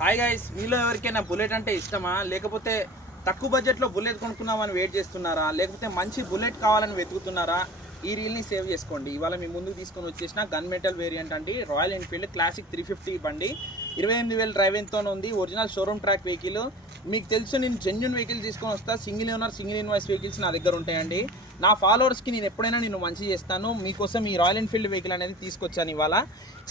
Hi guys, మీలో ఎవరికైనా bullet అంటే ఇష్టమా? లేకపోతే తక్కువ బడ్జెట్లో బుల్లెట్ కొనుక్కుందామని వెయిట్ చేస్తున్నారా? లేకపోతే మంచి బుల్లెట్ కావాలని వెతుకుతున్నారా? ఈ రీల్ని సేవ్ చేసుకోండి. ఇవాళ మీ ముందుకు తీసుకొని వచ్చేసిన గన్ మెటల్ వేరియంట్ అండి, రాయల్ ఎన్ఫీల్డ్ క్లాసిక్ 350 బండి. 28,000 డ్రైవింగ్తో ఉంది. Original showroom track vehicle. మీకు తెలుసు, నేను జెన్యూన్ వెహికల్ తీసుకొని వస్తా. Single owner single invoice vehicles నా దగ్గర ఉంటాయండి. నా ఫాలోవర్స్కి నేను ఎప్పుడైనా నేను మంచి చేస్తాను. మీకోసం ఈ రాయల్ ఎన్ఫీల్డ్ వెహికల్ అనేది తీసుకొచ్చాను ఇవాళ.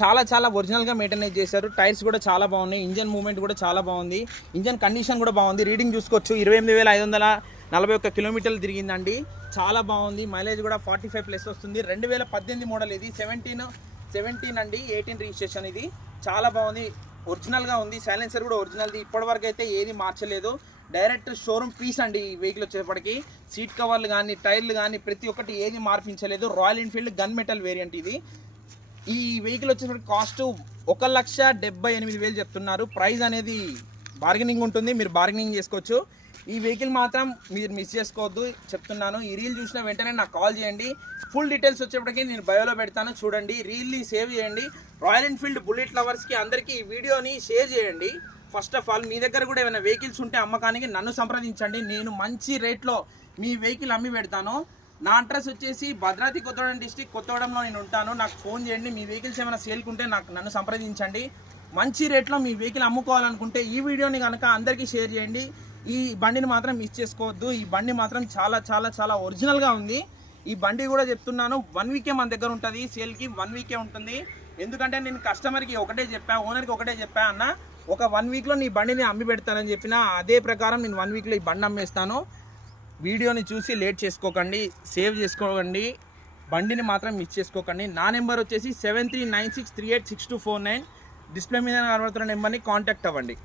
చాలా ఒరిజినల్గా మెయింటైన్ చేశారు. టైర్స్ కూడా చాలా బాగున్నాయి. ఇంజన్ మూవ్మెంట్ కూడా చాలా బాగుంది. ఇంజన్ కండిషన్ కూడా బాగుంది. రీడింగ్ చూసుకోవచ్చు. 28,541 కిలోమీటర్లు తిరిగిందండి. చాలా బాగుంది. మైలేజ్ కూడా 45+ వస్తుంది. 2018 మోడల్ ఇది. 17 అండి, 18 రిజిస్ట్రేషన్. ఇది చాలా బాగుంది. ఒరిజినల్గా ఉంది. సైలెన్సర్ కూడా ఒరిజినల్ది. ఇప్పటివరకు అయితే ఏది మార్చలేదు. డైరెక్ట్ షోరూమ్ పీస్ అండి ఈ వెహికల్ వచ్చేటప్పటికి. సీట్ కవర్లు కానీ టైర్లు కానీ ప్రతి ఒక్కటి ఏది మార్పించలేదు. Royal Enfield gun metal variant ఇది. ఈ వెహికల్ వచ్చేసరికి కాస్ట్ 1,78,000 చెప్తున్నారు. ప్రైస్ అనేది బార్గెనింగ్ ఉంటుంది, మీరు బార్గెనింగ్ చేసుకోవచ్చు. ఈ వెహికల్ మాత్రం మీరు మిస్ చేసుకోవద్దు చెప్తున్నాను. ఈ రీల్ చూసిన వెంటనే నాకు కాల్ చేయండి. ఫుల్ డీటెయిల్స్ వచ్చేప్పటికి నేను బయోలో పెడతాను, చూడండి. రీల్ని సేవ్ చేయండి. రాయల్ ఎన్ఫీల్డ్ బుల్లెట్ లవర్స్కి అందరికీ ఈ వీడియోని షేర్ చేయండి. ఫస్ట్ ఆఫ్ ఆల్, మీ దగ్గర కూడా ఏమైనా వెహికల్స్ ఉంటే అమ్మకానికి నన్ను సంప్రదించండి. నేను మంచి రేట్లో మీ వెహికల్ అమ్మి పెడతాను. నా అడ్రస్ వచ్చేసి భద్రాద్రి కొత్తగూడెం డిస్టిక్, కొత్తగూడెంలో నేను ఉంటాను. నాకు ఫోన్ చేయండి. మీ వెహికల్స్ ఏమైనా సేల్కి ఉంటే నన్ను సంప్రదించండి. మంచి రేట్లో మీ వెహికల్ అమ్ముకోవాలనుకుంటే ఈ వీడియోని కనుక అందరికీ షేర్ చేయండి. ఈ బండిని మాత్రం మిస్ చేసుకోవద్దు. ఈ బండి మాత్రం చాలా ఒరిజినల్గా ఉంది. ఈ బండి కూడా చెప్తున్నాను, 1 వీకే మన దగ్గర ఉంటుంది. సేల్కి 1 వీకే ఉంటుంది. ఎందుకంటే నేను కస్టమర్కి ఒకటే చెప్పా, ఓనర్కి ఒకటే చెప్పా, అన్న ఒక 1 వీక్లో నీ బండిని అమ్మి పెడతానని చెప్పిన. అదే ప్రకారం నేను 1 వీక్లో ఈ బండి అమ్మేస్తాను. వీడియోని చూసి లేట్ చేసుకోకండి, సేవ్ చేసుకోకండి. బండిని మాత్రం మిస్ చేసుకోకండి. నా నెంబర్ వచ్చేసి 7396386249. డిస్ప్లే మీద కనబడుతున్న నెంబర్ని కాంటాక్ట్ అవ్వండి.